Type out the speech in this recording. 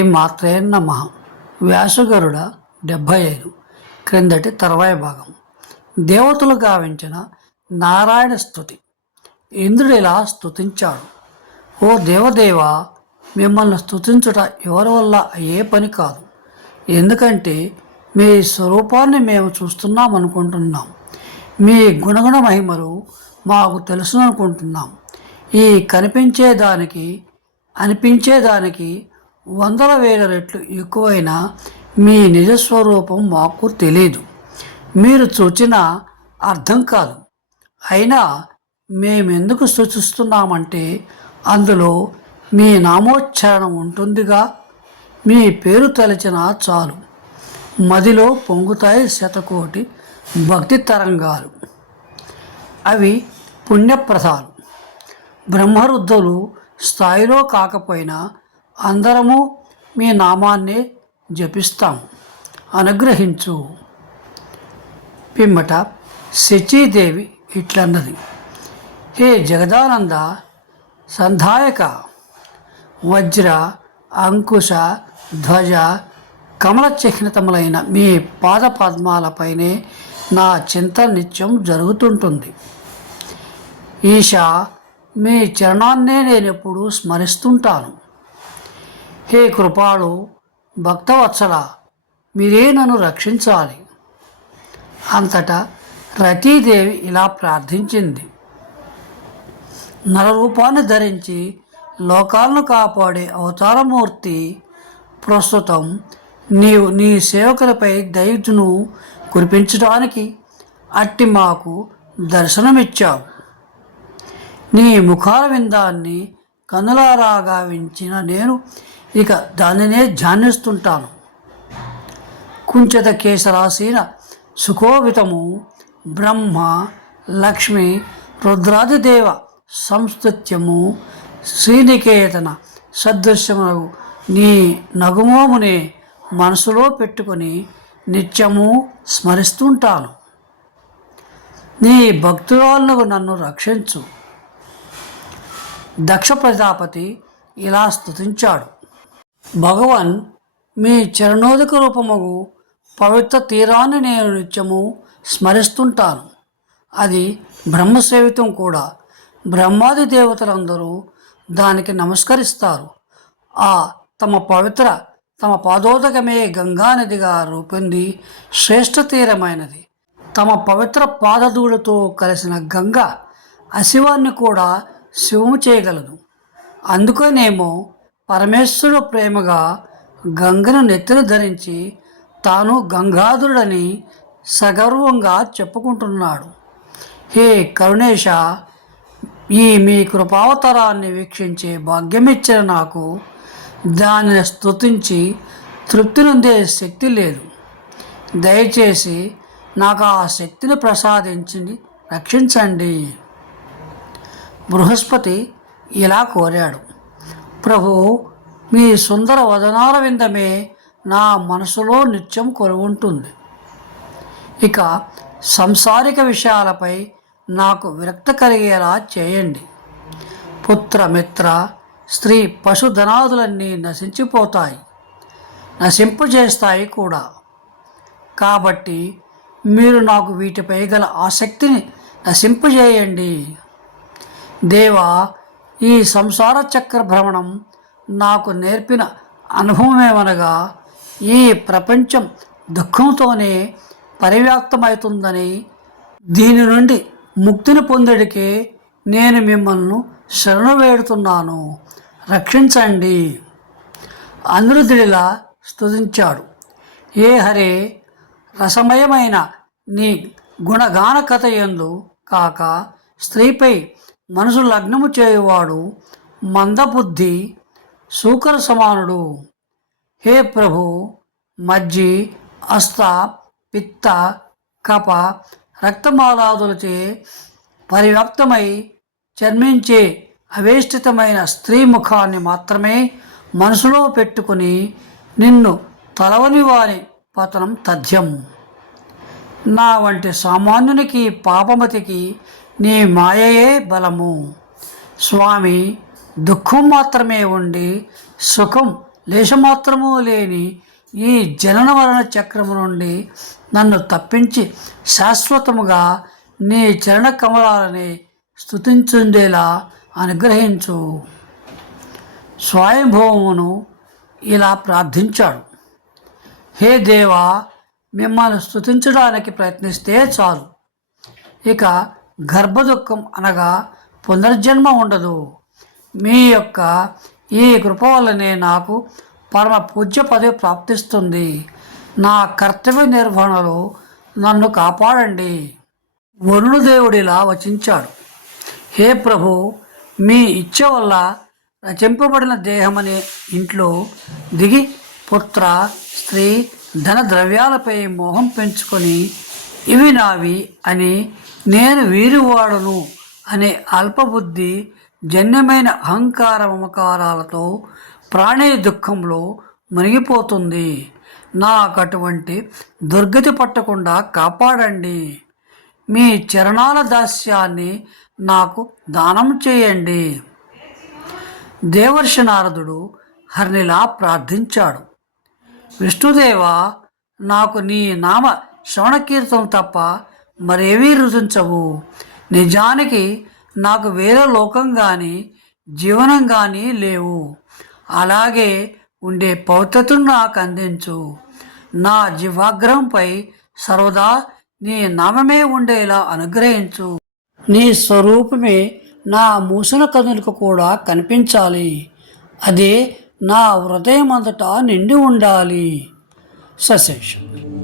శ్రీ మాత్రే నమ. వ్యాసగరుడ డెబ్భై ఐదు క్రిందటి తర్వాయి భాగం. దేవతలు గావించిన నారాయణ స్థుతి. ఇంద్రుడు ఇలా స్తుతించాడు ఓ దేవదేవ మిమ్మల్ని స్తుతించుట ఎవరి వల్ల అయ్యే పని కాదు. ఎందుకంటే మీ స్వరూపాన్ని మేము చూస్తున్నాం అనుకుంటున్నాం. మీ గుణగుణ మహిమలు మాకు తెలుసు అనుకుంటున్నాం ఈ కనిపించేదానికి అనిపించేదానికి వందల వేల రెట్లు ఎక్కువైన మీ నిజస్వరూపం మాకు తెలియదు మీరు చూచిన అర్థం కాదు. అయినా మేమెందుకు సూచిస్తున్నామంటే అందులో మీ నామోచ్చారణ ఉంటుందిగా. మీ పేరు తలచిన చాలు. మదిలో పొంగుతాయి శతకోటి భక్తి తరంగాలు. అవి పుణ్యప్రసాలు బ్రహ్మరుద్ధులు స్థాయిలో కాకపోయినా అందరము మీ నామాన్ని జపిస్తాం. అనుగ్రహించు. పిమ్మట శచీదేవి ఇట్లన్నది. హే జగదానంద సంధాయక వజ్ర అంకుశ ధ్వజ కమల చిహ్నతములైన మీ పాద పద్మాలపైనే నా చింత నిత్యం జరుగుతుంటుంది. ఈశా మీ చరణాన్నే నేను స్మరిస్తుంటాను. హే కృపాళు భక్తవత్సల మీరే నన్ను రక్షించాలి. అంతటా రతీదేవి ఇలా ప్రార్థించింది. నరరూపాన్ని ధరించి లోకాలను కాపాడే అవతారమూర్తి ప్రస్తుతం నీవు నీ సేవకులపై దైత్యును కురిపించడానికి అట్టి మాకు దర్శనమిచ్చావు. నీ ముఖార విందాన్ని కనులారా గావించిన నేను ఇక దానినే ధ్యానిస్తుంటాను. కుంచత కేశరాశీన సుఖోవితము బ్రహ్మ లక్ష్మి రుద్రాదిదేవ సంస్తుత్యము శ్రీనికేతన సదృశ్యములు నీ నగుమోమునే మనసులో పెట్టుకొని నిత్యము స్మరిస్తుంటాను. నీ భక్తురాలను నన్ను రక్షించు. దక్ష ప్రజాపతి ఇలా స్తుతించాడు. భగవాన్ మీ చరణోదక రూపముగు పవిత్ర తీరాన్ని నేను నిత్యము స్మరిస్తుంటాను. అది బ్రహ్మసేవితం కూడా. బ్రహ్మాది దేవతలందరూ దానికి నమస్కరిస్తారు. ఆ తమ పవిత్ర తమ పాదోదకమే గంగానదిగా రూపొంది శ్రేష్ఠ తీరమైనది తమ పవిత్ర పాదధూళితో కలిసిన గంగ అశివాన్ని కూడా శివము చేయగలదు అందుకనేమో పరమేశ్వరుడు ప్రేమగా గంగను నెత్తిన ధరించి తాను గంగాధరుడని సగర్వంగా చెప్పుకుంటున్నాడు. హే కరుణేశ ఈ మీ కృపావతరాన్ని వీక్షించే భాగ్యమిచ్చిన నాకు దానిని స్తుతించి తృప్తి నొందే శక్తి లేదు. దయచేసి నాకు ఆ శక్తిని ప్రసాదించి రక్షించండి. బృహస్పతి ఇలా కోరాడు. ప్రభు మీ సుందర వదనాల విందమే నా మనసులో నిత్యం కొలువుంటుంది. ఇక సంసారిక విషయాలపై నాకు విరక్త కలిగేలా చేయండి. పుత్ర మిత్ర స్త్రీ పశుధనాదులన్నీ నశించిపోతాయి. నశింపజేస్తాయి కూడా. కాబట్టి మీరు నాకు వీటిపై గల ఆసక్తిని నశింపజేయండి. దేవా ఈ సంసార చక్ర భ్రమణం నాకు నేర్పిన అనుభవమేమనగా ఈ ప్రపంచం దుఃఖంతోనే పరివ్యాప్తమవుతుందని దీని నుండి ముక్తిని పొందడికే నేను మిమ్మల్ని శరణు వేడుతున్నాను. రక్షించండి. అనిరుద్ధుడిలా స్తుతించాడు. ఏ హరే రసమయమైన నీ గుణగాన కథ ఎందు కాక స్త్రీపై మనసు లగ్నము చేయువాడు మందబుద్ధి శూకర సమానుడు. హే ప్రభు మజ్జి అస్త పిత్త కప రక్తమాలాదులచే పరివ్యాప్తమై జన్మించే అవేష్టితమైన స్త్రీ ముఖాన్ని మాత్రమే మనసులో పెట్టుకుని నిన్ను తలవని వారి పతనం తథ్యం. నా వంటి సామాన్యునికి పాపమతికి నీ మాయయే బలము. స్వామి దుఃఖం మాత్రమే ఉండి సుఖం లేశమాత్రము లేని ఈ జనన వలన చక్రము నుండి నన్ను తప్పించి శాశ్వతముగా నీ చరణ కమలాలని స్థుతించుండేలా అనుగ్రహించు. స్వయంభవమును ఇలా ప్రార్థించాడు. హే దేవా మిమ్మల్ని స్థుతించడానికి ప్రయత్నిస్తే చాలు. ఇక గర్భదుఖం అనగా పునర్జన్మ ఉండదు. మీ యొక్క ఈ కృప వల్లనే నాకు పరమ పూజ్య పదవి ప్రాప్తిస్తుంది. నా కర్తవ్య నిర్వహణలో నన్ను కాపాడండి. వరుణుదేవుడిలా వచించాడు. హే ప్రభు మీ ఇచ్చ వల్ల రచింపబడిన దేహమనే ఇంట్లో దిగి పుత్ర స్త్రీ ధన ద్రవ్యాలపై మోహం పెంచుకొని ఇవి నావి అని నేను వీరివాడును అనే అల్పబుద్ధి జన్యమైన అహంకార మమకారాలతో ప్రాణే దుఃఖంలో మునిగిపోతుంది. నాకు అటువంటి దుర్గతి పట్టకుండా కాపాడండి. మీ చరణాల దాస్యాన్ని నాకు దానం చేయండి. దేవర్షి నారదుడు హర్నిలా ప్రార్థించాడు. విష్ణుదేవ నాకు నీ నామ శ్రవణ కీర్తనం తప్ప మరేవీ రుచించవు నిజానికి నాకు వేరే లోకం కానీ జీవనం కానీ లేవు. అలాగే ఉండే పవిత్రతను నాకు అందించు. నా జీవాగ్రహంపై సర్వదా నీ నామమే ఉండేలా అనుగ్రహించు. నీ స్వరూపమే నా మూసిన కనులకు కూడా కనిపించాలి. అదే నా హృదయం అంతటా నిండి ఉండాలి. సశేషం.